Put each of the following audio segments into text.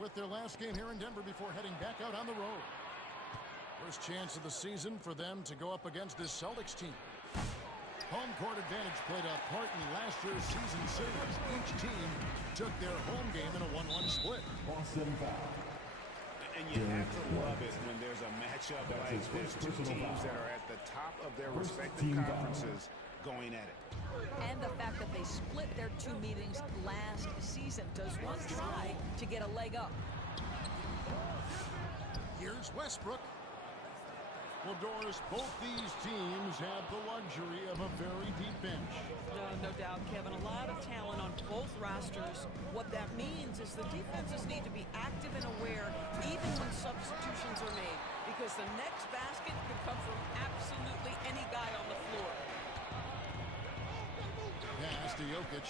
with their last game here in Denver before heading back out on the road. First chance of the season for them to go up against this Celtics team. Home court advantage played a part in last year's season series. Each team took their home game in a 1-1 split. Boston foul. And you have to love it when there's a matchup like this. Two teams that are at the top of their respective conferences going at it. And the fact that they split their 2 meetings last season. Does one try to get a leg up? Here's Westbrook. Well, Doris, both these teams have the luxury of a very deep bench. No doubt, Kevin. A lot of talent on both rosters. What that means is the defenses need to be active and aware even when substitutions are made, because the next basket could come from absolutely any guy on the floor. Pass to Jokic.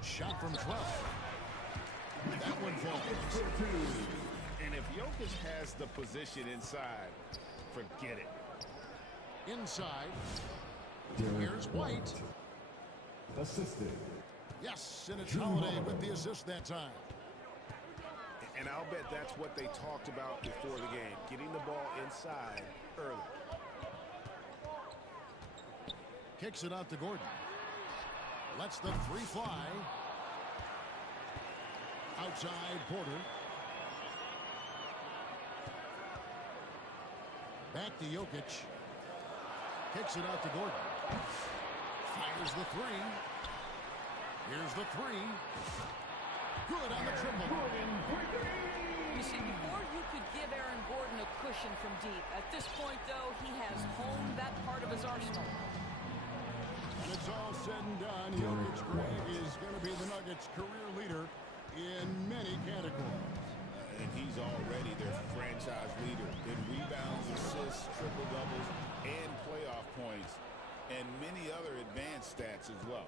Shot from 12. That one falls. And if Jokic has the position inside, forget it. Inside. Here's White. Assisted. Yes, and it's Holiday with the assist that time. And I'll bet that's what they talked about before the game, getting the ball inside early. Kicks it out to Gordon. Lets the 3 fly. Outside Porter. Back to Jokic. Kicks it out to Gordon. Fires the 3. Here's the 3. Good on the triple. You see, before you could give Aaron Gordon a cushion from deep. At this point, though, he has honed that part of his arsenal. And it's all said and done. Jokic, Greg, is going to be the Nuggets' career leader in many categories. And he's already their franchise leader in rebounds, assists, triple-doubles, and playoff points, and many other advanced stats as well.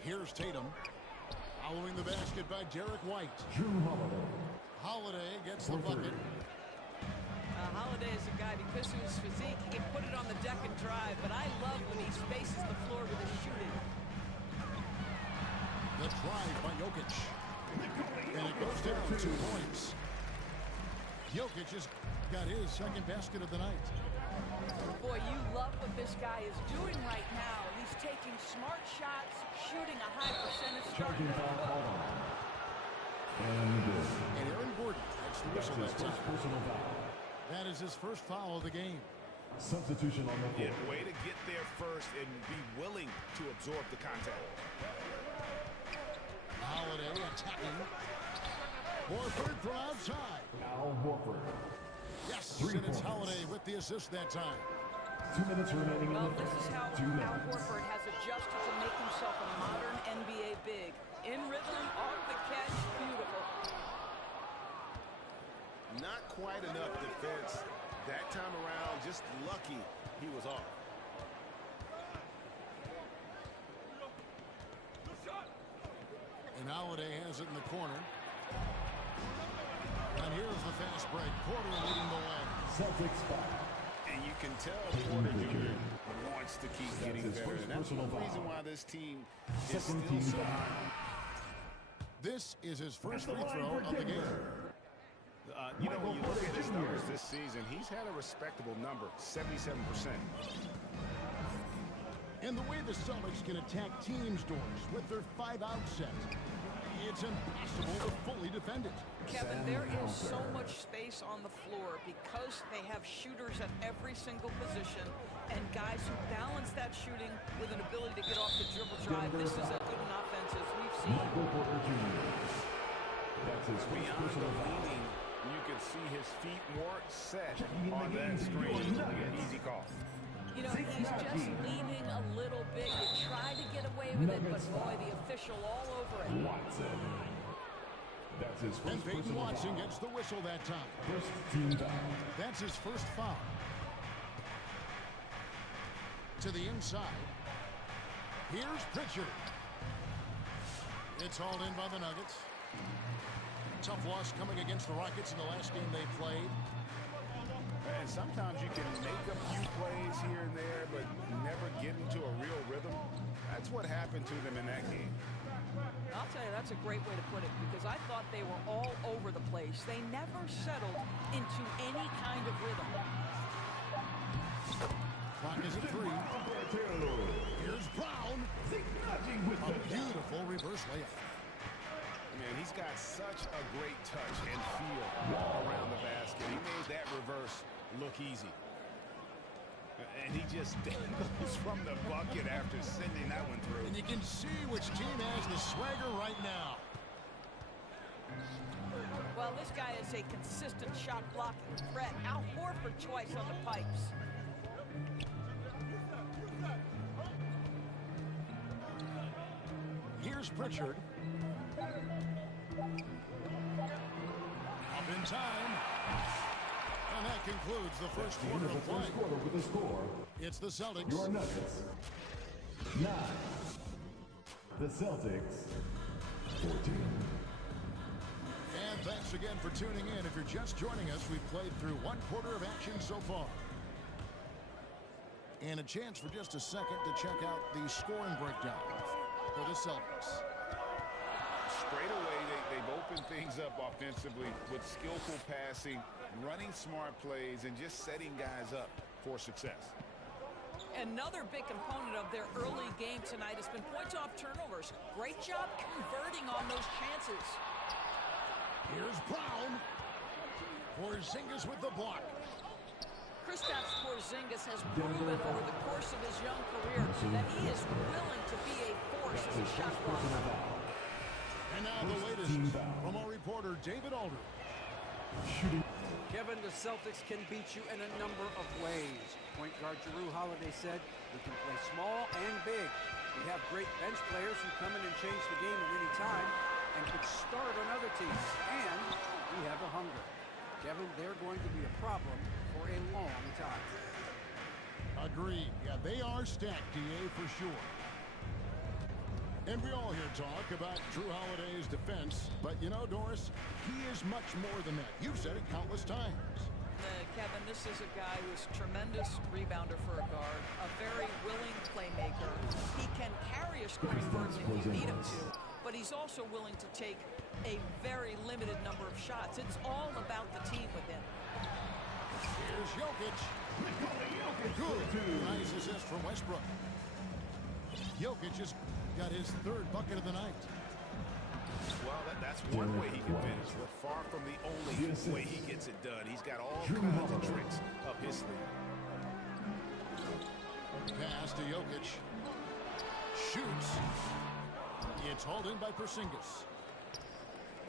Here's Tatum. Following the basket by Derek White. Holiday gets the bucket. Holiday is a guy, because of his physique, he can put it on the deck and drive, but I love when he spaces the floor with his shooting. The drive by Jokic. And it goes down 2 points. Jokic has got his second basket of the night. Boy, you love what this guy is doing right now. He's taking smart shots, shooting a high percentage, starting to hook. And Aaron Gordon gets the whistle that time. Personal foul. That is his first foul of the game. Substitution on the floor. Yeah, way to get there first and be willing to absorb the contact. Holiday attacking. Horford from outside. Al Horford. Yes, 3 and it's points. Holiday with the assist that time. 2 minutes remaining in Well, the this is how third. 2 Al minutes. Horford has adjusted to make himself a modern NBA big. In rhythm, off the catch, beautiful. Not quite enough defense that time around. Just lucky he was off. And Holiday has it in the corner. And here's the fast break. Porter leading the way. Celtics foul. And you can tell Porter Jr. wants to keep getting his better. first And that's personal the reason foul. why this team is Second still team so foul. high. This is his first free throw of the game. You know, when you look at his numbers this season, he's had a respectable number, 77%. And the way the Celtics can attack teams, Doris, with their 5-out set, it's impossible to fully defend it. Kevin, there is so much space on the floor because they have shooters at every single position and guys who balance that shooting with an ability to get off the dribble drive. This is as good an offense as we've seen. Michael Porter Jr. That's his first Beyond the personal foul. leaning, you can see his feet more set on that screen. Easy call. You know, he's just leaning a little bit. You try to get away with it, but boy, the official all over it. Watson. That's his And first Peyton personal Watson foul. gets the whistle that time. First team foul. That's his first foul. To the inside. Here's Pritchard. It's hauled in by the Nuggets. Tough loss coming against the Rockets in the last game they played. And sometimes you can make a few plays here and there, but never get into a real rhythm. That's what happened to them in that game. I'll tell you, that's a great way to put it, because I thought they were all over the place. They never settled into any kind of rhythm. Clock is at 3. Here's Brown. A beautiful reverse layup. Man, he's got such a great touch and feel around the basket. He made that reverse look easy. And he just dangles from the bucket after sending that one through. And you can see which team has the swagger right now. Well, this guy is a consistent shot blocking threat. Al Horford twice on the pipes. Here's Pritchard. Up in time. And that concludes the first quarter of play. First quarter with a score. It's the Celtics. Your Nuggets 9. The Celtics 14. And thanks again for tuning in. If you're just joining us, we've played through one quarter of action so far. And a chance for just a second to check out the scoring breakdown for the Celtics. Straight away, they've opened things up offensively with skillful passing, running smart plays, and just setting guys up for success. Another big component of their early game tonight has been points off turnovers. Great job converting on those chances. Here's Brown. Porzingis with the block. Kristaps Porzingis has proven over the course of his young career that he is willing to be a force as a shot blocker. And now the latest from our reporter, David Aldridge. Kevin, the Celtics can beat you in a number of ways. Point guard Jrue Holiday said we can play small and big. We have great bench players who come in and change the game at any time and could start on other teams. And we have the hunger. Kevin, they're going to be a problem for a long time. Agreed. Yeah, they are stacked, DA, for sure. And we all hear talk about Jrue Holiday's defense, but you know, Doris, he is much more than that. You've said it countless times. Kevin, this is a guy who's a tremendous rebounder for a guard, a very willing playmaker. He can carry a scoring burden if you need him to, but he's also willing to take a very limited number of shots. It's all about the team with him. Here's Jokic. Good. Nice assist from Westbrook. Jokic just got his third bucket of the night. Well, that's one way he can finish, but far from the only way he gets it done. He's got all kinds of tricks up his sleeve. Pass to Jokic. Shoots. It's hauled in by Porzingis.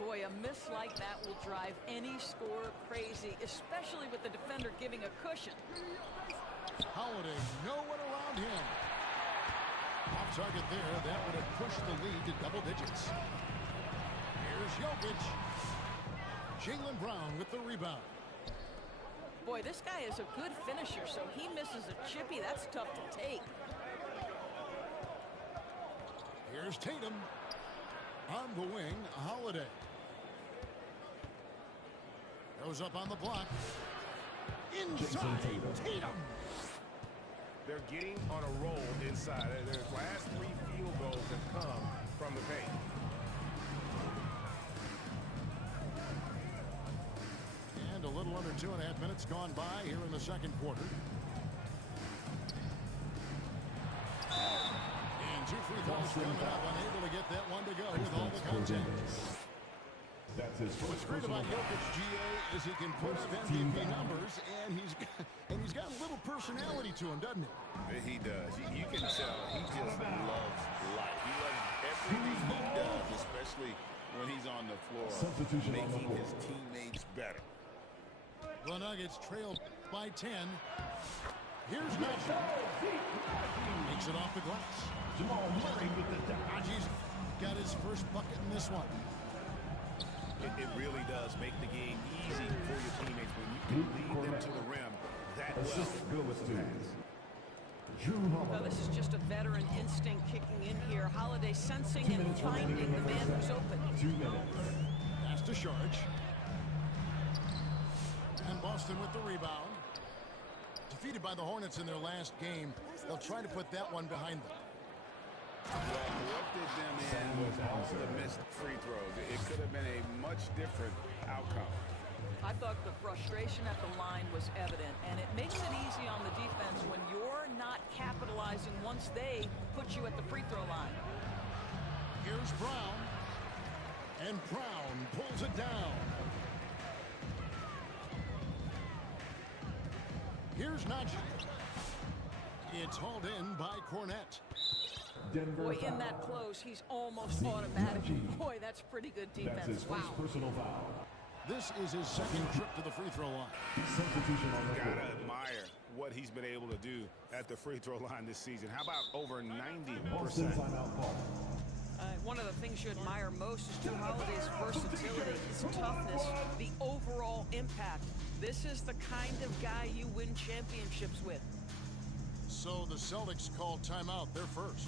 Boy, a miss like that will drive any scorer crazy, especially with the defender giving a cushion. Holiday, no one around him. Off target there, that would have pushed the lead to double digits. Here's Jokic. Jaylen Brown with the rebound. Boy, this guy is a good finisher, so he misses a chippy. That's tough to take. Here's Tatum. On the wing, Holiday. Goes up on the block. Inside, Tatum. They're getting on a roll inside. Their last 3 field goals have come from the paint. And a little under 2.5 minutes gone by here in the second quarter. And 2 free throws coming up, unable to get that one to go with all the contact. That's his first. What's great about Jokic, GA, is he can put up MVP numbers, and he's got a little personality to him, doesn't he? He does. You can tell he just loves life. He loves everything he does, especially when he's on the floor, making his teammates better. The Nuggets trail by 10. Here's Nelson. Makes it off the glass. Jamal Murray with the dodge. He's got his first bucket in this one. It really does make the game easy for your teammates when you can lead them to the rim that well with the pass. Well, this is just a veteran instinct kicking in here. Holiday sensing and finding the man who's open. 2 minutes. Pass to Sharge. And Boston with the rebound. Defeated by the Hornets in their last game, they'll try to put that one behind them. Well, what did them in was all the missed free throws. It could have been a much different outcome. I thought the frustration at the line was evident, and it makes it easy on the defense when you're not capitalizing once they put you at the free throw line. Here's Brown. And Brown pulls it down. Here's Najee. It's hauled in by Cornette. Denver Boy, in foul. that close, he's almost automatic. Boy, that's pretty good That's defense. his first Wow. personal foul. This is his second trip to the free throw line. Substitution on the Gotta court. admire what he's been able to do at the free throw line this season. How about over 90%? Boston timeout call. One of the things you admire most is Drew Holiday's versatility, his toughness, the overall impact. This is the kind of guy you win championships with. So the Celtics call timeout. They're first.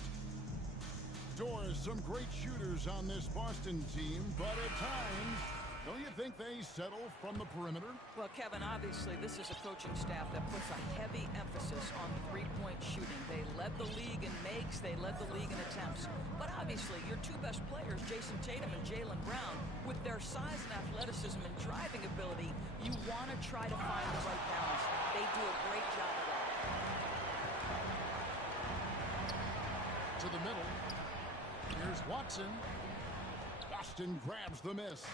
Doris, some great shooters on this Boston team, but at times, don't you think they settle from the perimeter? Well, Kevin, obviously, this is a coaching staff that puts a heavy emphasis on three-point shooting. They led the league in makes, they led the league in attempts. But obviously, your two best players, Jason Tatum and Jaylen Brown, with their size and athleticism and driving ability, you want to try to find the right balance. They do a great job of that. To the middle. Here's Watson. Boston grabs the miss.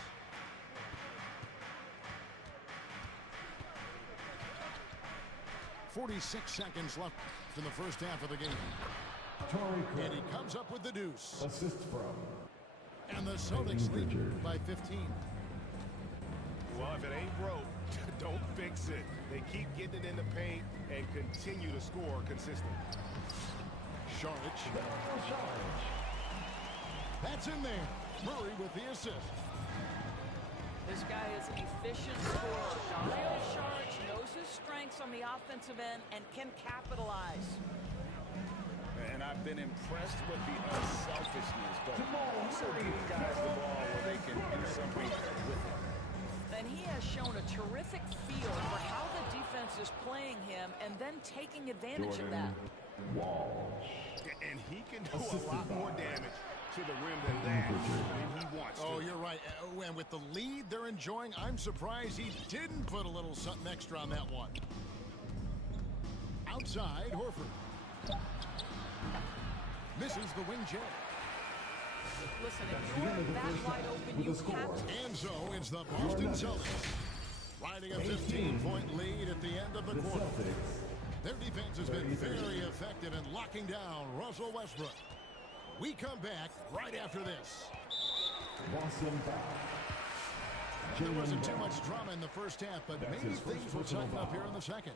.46 seconds left in the first half of the game. Torrey And Craig. he comes up with the deuce. Assist from. And the Celtics lead Richard. by 15. Well, if it ain't broke, don't fix it. They keep getting it in the paint and continue to score consistently. Saric. That's in there. Murray with the assist. This guy is an efficient scorer. Dario Saric knows his strengths on the offensive end and can capitalize. And I've been impressed with the unselfishness, but also giving guys the ball where they can do something with it. And he has shown a terrific feel for how the defense is playing him and then taking advantage of that. And he can do a lot more damage to the rim than that than he wants to. Oh, you're right. And with the lead they're enjoying, I'm surprised he didn't put a little something extra on that one. Outside, Horford. Misses the wing J. Listen, if you're that wide open, you have to. And so it's the Boston Celtics riding a 15-point lead at the end of the The quarter. Celtics. Their defense has been very effective in locking down Russell Westbrook. We come back right after this. Boston foul. There wasn't too Brown. much drama in the first half, but That's maybe his first things will personal tighten up foul. here in the second.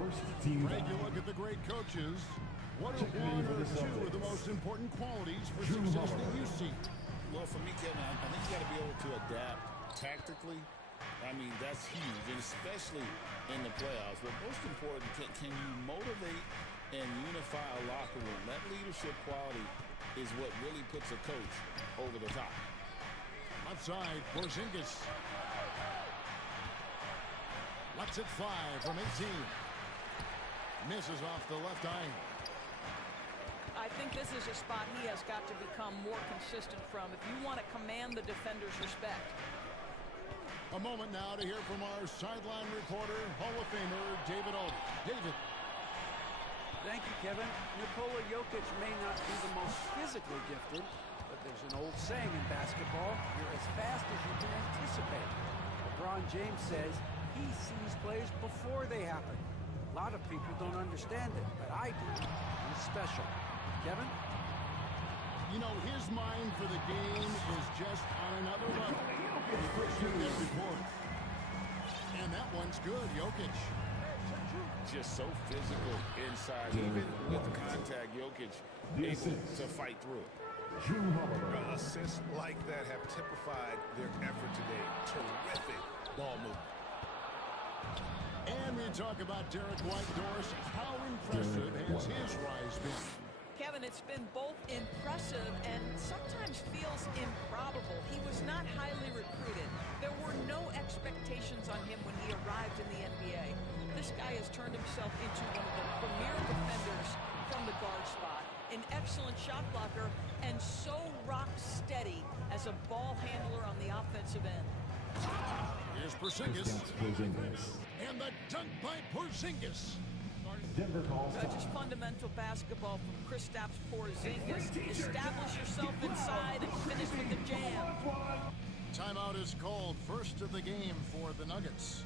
First team Greg, you foul. look at the great coaches. What are Check it in one for or the two of the Celtics. most important qualities for Drew success that Holiday. you see? Well, for me, Kevin, I think you got to be able to adapt tactically. I mean, that's huge, and especially in the playoffs. But most important, can you motivate and unify a locker room? That leadership quality is what really puts a coach over the top. Outside, Porzingis. Lets it fly from 18. Misses off the left eye. I think this is a spot he has got to become more consistent from if you want to command the defender's respect. A moment now to hear from our sideline reporter, Hall of Famer David Aldridge. David. Thank you, Kevin. Nikola Jokic may not be the most physically gifted, but there's an old saying in basketball, you're as fast as you can anticipate. LeBron James says he sees plays before they happen. A lot of people don't understand it, but I do. He's special. Kevin? You know, his mind for the game is just on another level. He puts you in every quarter. And that one's good, Jokic. Just so physical inside, even with contact, Jokic able to fight through it. Drew Holiday. Assists like that have typified their effort today. Terrific ball movement. And we talk about Derek White. Doris, how impressive has his rise been? Kevin, it's been both impressive and sometimes feels improbable. He was not highly recruited. There were no expectations on him when he arrived in the NBA. This guy has turned himself into one of the premier defenders from the guard spot. an excellent shot blocker, and so rock steady as a ball handler on the offensive end. Here's Porzingis. Porzingis. And the dunk by Porzingis. Denver calls Just fundamental basketball from Kristaps Porzingis. Establish yourself inside and finish with the jam. Timeout is called, first of the game for the Nuggets.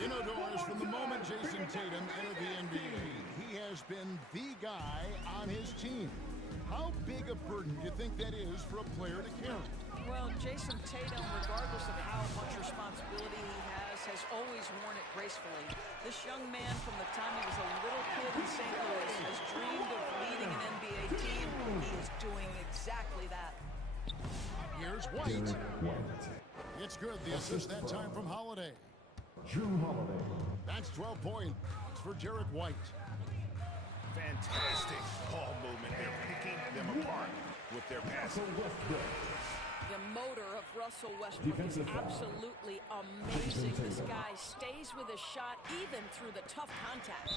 You know, Doris, from the moment Jason Tatum entered the NBA, he has been the guy on his team. How big a burden do you think that is for a player to carry? Well, Jason Tatum, regardless of how much responsibility he has always worn it gracefully. This young man, from the time he was a little kid in St. Louis, has dreamed of leading an NBA team. He is doing exactly that. Here's White. White. It's good. The assist that time from Holiday. Drew Holiday. That's 12 points for Derek White. Fantastic ball movement. They're picking them apart with their passing. The motor of Russell Westbrook is Defensive foul. absolutely amazing. This guy stays with his shot even through the tough contact.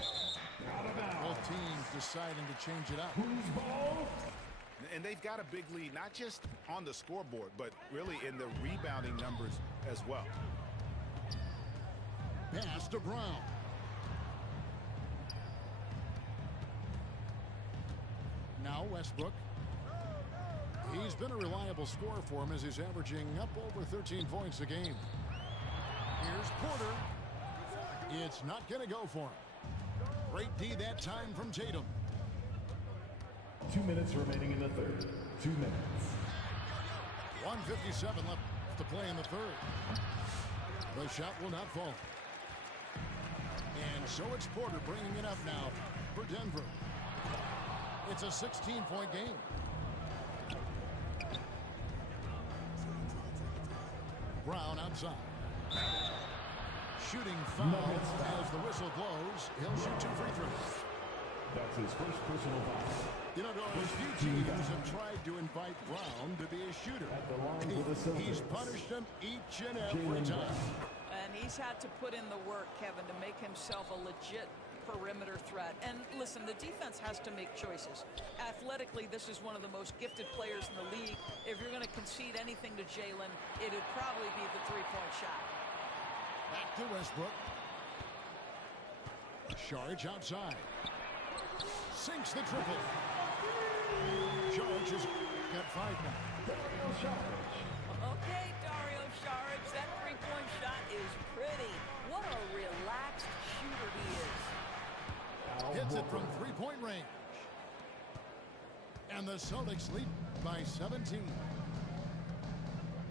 Both teams deciding to change it up. Who's ball? And they've got a big lead, not just on the scoreboard, but really in the rebounding numbers as well. Pass to Brown. Now Westbrook. He's been a reliable scorer for him as he's averaging up over 13 points a game. Here's Porter. It's not going to go for him. Great D that time from Tatum. 2 minutes remaining in the third. 2 minutes. 1:57 left to play in the third. The shot will not fall. And so it's Porter bringing it up now for Denver. It's a 16-point game. Brown outside. Shooting foul as the whistle blows. He'll shoot 2 free throws. That's his first personal foul. You know, Doris, few teams have tried to invite Brown to be a shooter. At the line for the Celtics. He's punished them each and every time. And he's had to put in the work, Kevin, to make himself a legit perimeter threat. And listen, the defense has to make choices. Athletically, this is one of the most gifted players in the league. If you're going to concede anything to Jalen, it'd probably be the three-point shot. Back to Westbrook. Sharge outside. Sinks the triple. Sharge has got 5 now. Okay, Dario Saric, that three-point shot is pretty. What a relaxed shooter he is. Hits it from 3-point range. And the Celtics lead by 17.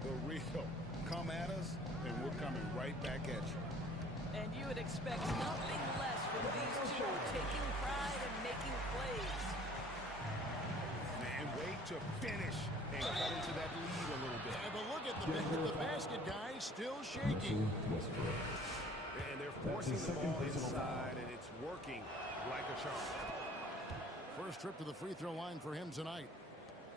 The real. Come at us, and we're coming right back at you. And you would expect nothing less from these two, taking pride and making plays. Man, wait to finish and cut into that lead a little bit. But look at the basket guy still shaking. And they're forcing the ball inside, and it's working like a charm. First trip to the free throw line for him tonight.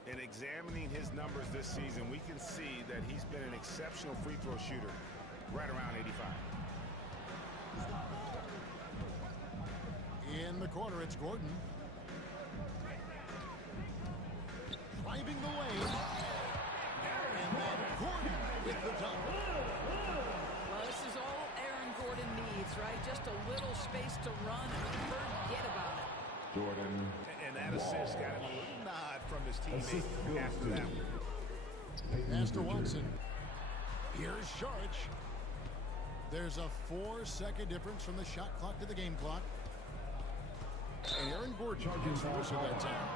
And examining his numbers this season, we can see that he's been an exceptional free throw shooter, right around 85. In the corner, it's Gordon. Driving the lane. And then Gordon with the dunk. Well, this is all Aaron Gordon needs, right? Just a little space to run and forget about it. Jordan. And that assist got a little nod from his teammate Assist goes after to that one. Master Watson. Here's Sharch. There's a 4-second difference from the shot clock to the game clock. And Aaron Gordon gets the whistle that time.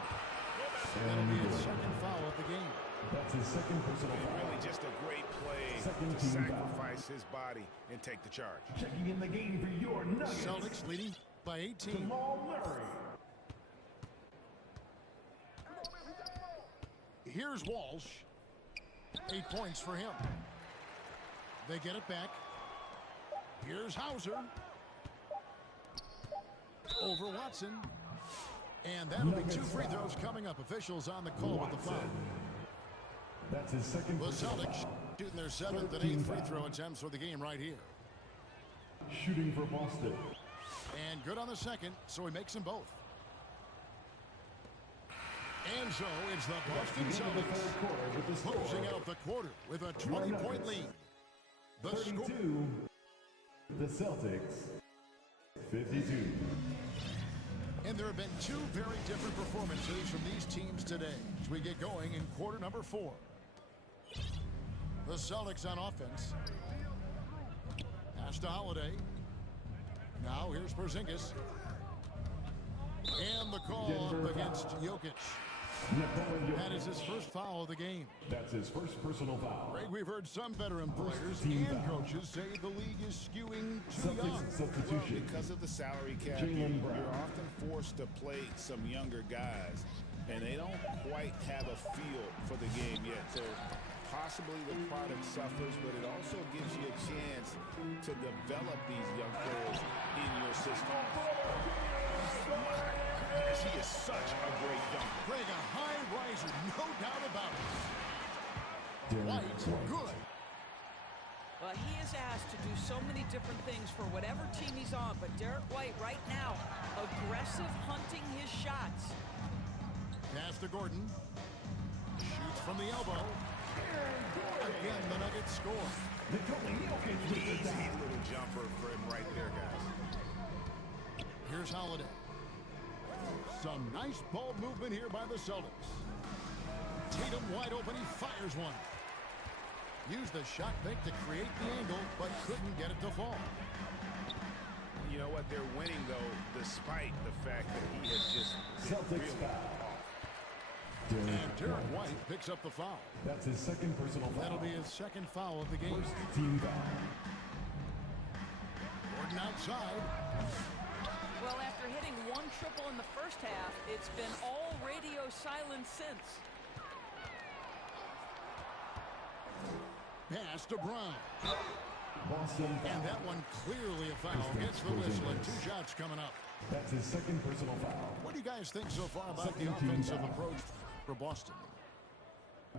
That'll be his second foul of the game. That's his second personal foul. Really just a great play Second to team sacrifice his body and take the charge. Checking in the game for your Nuggets. Celtics leading by 18. Jamal Murray. Here's Walsh. 8 points for him. They get it back. Here's Hauser. Over Watson. And that'll be 2 free throws coming up. Officials on the call with the foul. That's his second The personal Celtics foul. shooting their 7th and 8th free throw attempts for the game right here. Shooting for Boston. And good on the second, so he makes them both. And so it's the That's Boston the end of the Celtics third quarter with the score. closing out the quarter with a 20-point lead. The 32. The Celtics. 52. And there have been two very different performances from these teams today as we get going in quarter number 4. The Celtics on offense. Pass to Holiday. Now here's Porzingis. And the call Denver against foul. Jokic. That is his first foul of the game. That's his first personal foul. Greg, we've heard some veteran players team and foul. coaches say the league is skewing too young. Celtics substitution. Because of the salary cap, Jaylen Brown. you're often forced to play some younger guys, and they don't quite have a feel for the game yet. So possibly the product suffers, but it also gives you a chance to develop these young players in your system. He is such a great dunker. Greg, a high riser, no doubt about it. White, good. Well, he is asked to do so many different things for whatever team he's on, but Derek White right now, aggressive hunting his shots. Pass to Gordon. Shoots from the elbow. Again, the Nuggets score. Easy little jumper for him right there, guys. Here's Holiday. Some nice ball movement here by the Celtics. Tatum wide open. He fires one. Used the shot fake to create the angle, but couldn't get it to fall. You know what? They're winning, though, despite the fact that he has just been Celtics really foul. And Derek White picks up the foul. That's his second personal foul. That'll be his second foul of the game. First team foul. Gordon outside. Well, after hitting one triple in the first half, it's been all radio silence since. Pass to Brown. Boston And foul. that one clearly a foul. Gets the whistle and 2 shots coming up. That's his second personal foul. What do you guys think so far about the Second team offensive foul. approach for Boston?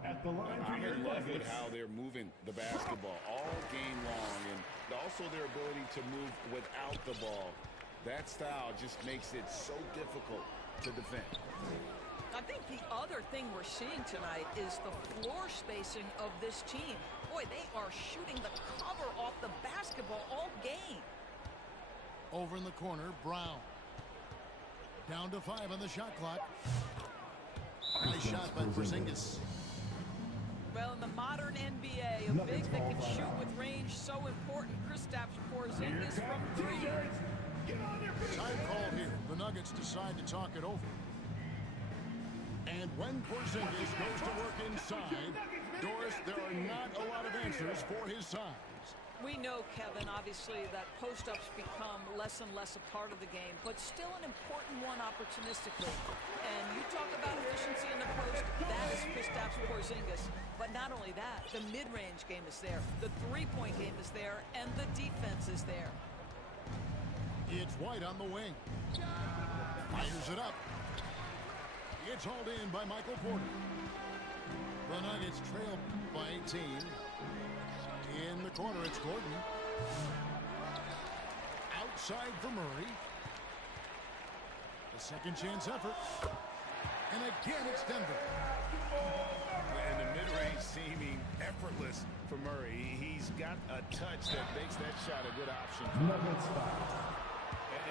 At the line for I'm your in love with Nuggets. how they're moving the basketball all game long, and also their ability to move without the ball. That style just makes it so difficult to defend. I think the other thing we're seeing tonight is the floor spacing of this team. Boy, they are shooting the cover off the basketball all game. Over in the corner, Brown. Down to 5 on the shot clock. Nice shot by Porzingis. Well, in the modern NBA, a big that can shoot with range so important. Kristaps Porzingis from 3. Time called here. The Nuggets decide to talk it over. And when Porzingis goes to work inside, Doris, there are not a lot of answers for his size. We know, Kevin, obviously, that post-ups become less and less a part of the game, but still an important one opportunistically. And you talk about efficiency in the post, that is Kristaps Porzingis. But not only that, the mid-range game is there, the three-point game is there, and the defense is there. It's White on the wing. Fires it up. It's hauled in by Michael Porter. The Nuggets trail by 18. In the corner, it's Gordon. Outside for Murray. A second chance effort. And again, it's Denver. And the mid-range seeming effortless for Murray. He's got a touch that makes that shot a good option. Nuggets foul.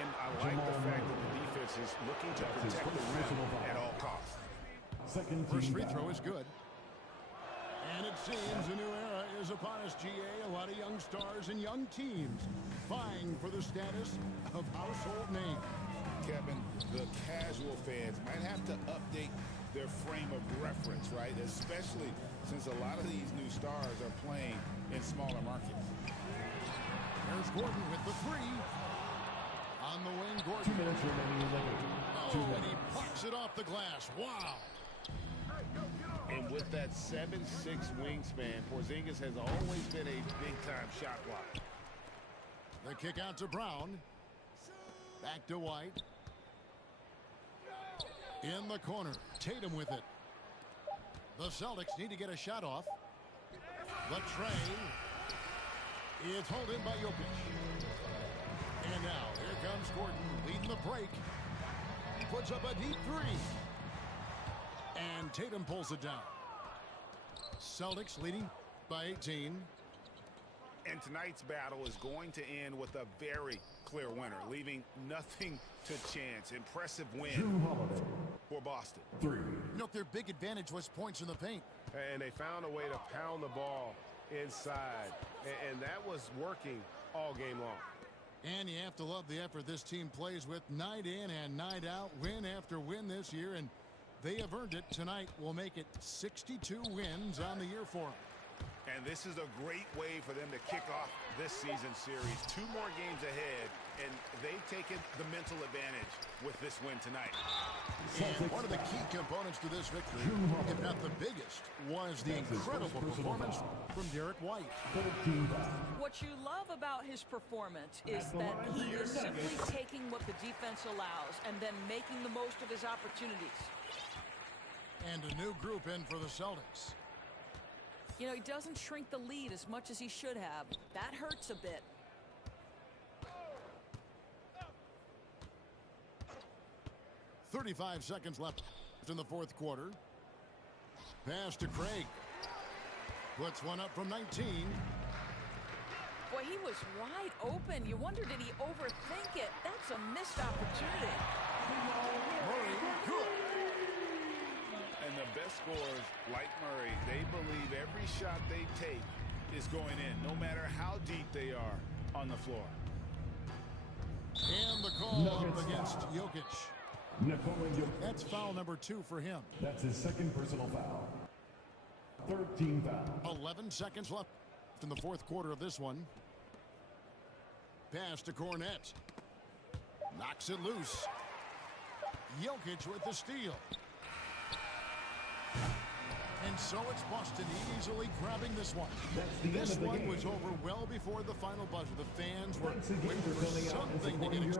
And I like the fact that the defense is looking to protect the rim at all costs. Second First team free foul. throw is good. And it seems a new era is upon us, GA. A lot of young stars and young teams vying for the status of household name. Kevin, the casual fans might have to update their frame of reference, right? Especially since a lot of these new stars are playing in smaller markets. There's Gordon with the 3. On the wing, 2 Gordon. minutes remaining in the game. Oh, and he pucks it off the glass. Wow. And with that 7'6" wingspan, Porzingis has always been a big-time shot blocker. The kick out to Brown. Back to White. In the corner, Tatum with it. The Celtics need to get a shot off. The tray. It's hauled in by Jokic. And now, here comes Gordon leading the break. Puts up a deep 3. And Tatum pulls it down. Celtics leading by 18. And tonight's battle is going to end with a very clear winner, leaving nothing to chance. Impressive win for Boston. 3. Look, their big advantage was points in the paint. And they found a way to pound the ball inside. And that was working all game long. And you have to love the effort this team plays with night in and night out, win after win this year, and they have earned it. Tonight will make it 62 wins on the year for them. And this is a great way for them to kick off this season series. 2 more games ahead, and they've taken the mental advantage with this win tonight. And one of the key components to this victory, if not the biggest, was the incredible performance from Derek White. 13 fouls. What you love about his performance is that he is simply taking what the defense allows and then making the most of his opportunities. And a new group in for the Celtics. You know, he doesn't shrink the lead as much as he should have. That hurts a bit. .35 seconds left in the fourth quarter. Pass to Craig. Puts one up from 19. Boy, he was wide open. You wonder, did he overthink it? That's a missed opportunity. Murray, good. And the best scorers, like Murray, they believe every shot they take is going in, no matter how deep they are on the floor. And the call up against Jokic. Nikola Jokic. That's foul number 2 for him. That's his second personal foul. 13 fouls. 11 seconds left in the fourth quarter of this one. Pass to Cornette. Knocks it loose. Jokic with the steal. And so it's Boston easily grabbing this one. This one was over well before the final buzzer. The fans were waiting for something to get